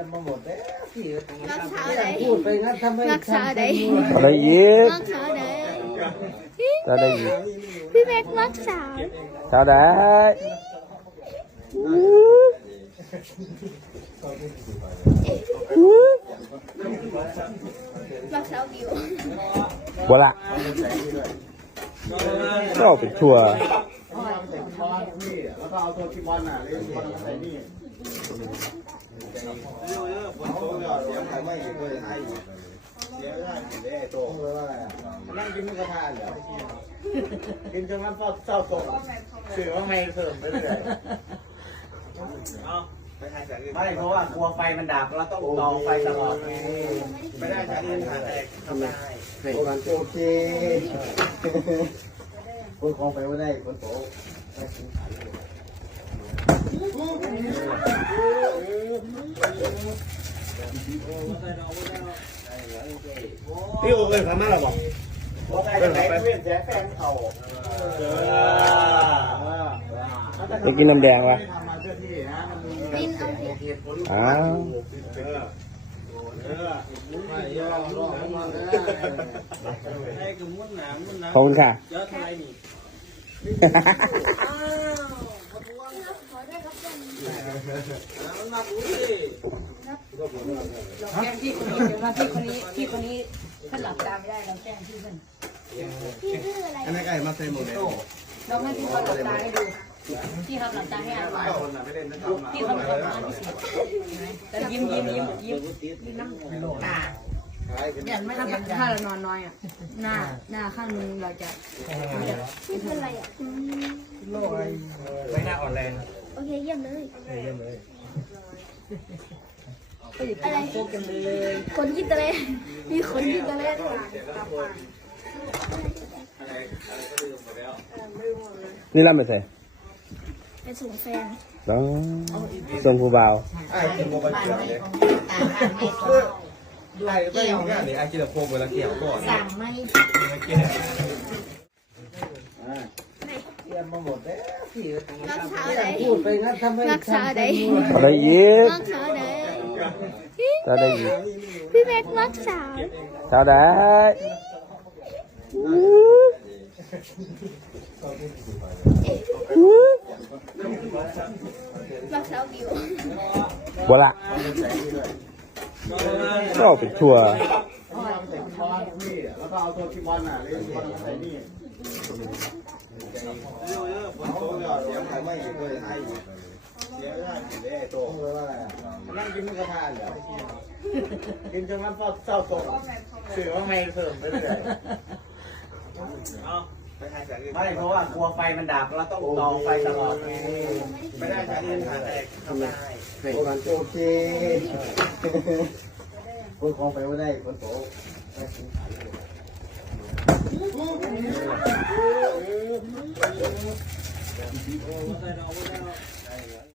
ยมมาหมดแล้วพี่รักษาไม่ใดพูดไปงั้นทำไมรักษาใดอะไรอีกรักษาใดอะไรอีกพี่เบกรักษาชาวได้รักษาวิวบัวละก็เอาเป็นทัวร์แล้วก็เอาตัวที่บอลน่ะเล่นบอลใส่นี่ เสียงใครไม่เคยให้เสียได้เด้โตนั่งกินมุกกระทะเหรอกินจนมันเศร้าเศร้าโตสื่อว่าไม่เสริมไปเรื่อยไม่เพราะว่ากลัวไฟมันดับเราต้องรอไฟตลอดไงไม่ได้ใช้ดินหาแตกทำได้โอเคคนคองไปไม่ได้คนโต พี่โอเคยทำมาแล้วบอกเรื่องไปเพื่อนแจ๊แฟนเขาไปกินน้ำแดงวะทำมาเพื่อที่นะมันมีดินเอาสิเหตุผลอ้าวไม่ยอมรอมันก็ได้ขอบคุณค่ะ ราแจ้งพี่คนนี้เดี๋ยวมาพี่คนนี้พี่คนนี้ถ้าหลับตาไม่ได้เราแจ้งพี่เพื่อนพี่ชื่ออะไรอันนี้ไก่มาใส่หมดเลยเราให้พี่เขาหลับตาให้ดูพี่ครับหลับตาให้อ่านว่าคนน่ะไม่ได้นะทำมาพี่เขาหลับตาให้สิแต่ยิ้มยิ้มยิ้มยิ้มยิ้มน้ำตาเนี่ยไม่ถ้าถ้าเรานอนน้อยอะหน้าหน้าข้างนึงเราจะพี่ชื่ออะไรอะอืมไม่น่าอ่อนแรงโอเคเยี่ยมเลยเยี่ยมเลย อะไรโคกันเลยคนกินตะเลมีคนกินตะเลด้วยนี่รับไปใส่ไปส่งแฟนต้องส่งผู้บ่าวไอ้กินโมกันเกี่ยวเลยไอ้ไม่เอาเนี่ยเดี๋ยวไอ้กินแต่โคมเวลาเกี่ยวก่อนสั่งไม่เตรี ยมมาหมดแล้วพี่รักษาใดพูดไปงั้นทำไมรักษาใดอะไรอีกรักษาใดอะไรอีกพี่เบกรักษาชาวได้รักษาวิวบัวละก็เอาเป็นทัวร์แล้วก็เอาตัวที่บอลน่ะเล่นบอลใส่นี่ เสียงใครไม่เคยให้เสียด้เด้โตนั่งกินมุกกระทะเหรอกินจนมันเศร้าโตสื่อว่าไม่เสริมไปเรื่อยไม่เพราะว่ากลัวไฟมันดับเราต้องรอไฟตลอดไม่ได้ใช้ดินหาแตกทำได้โอเคคนคลองไปไม่ได้คนโต おはようござ。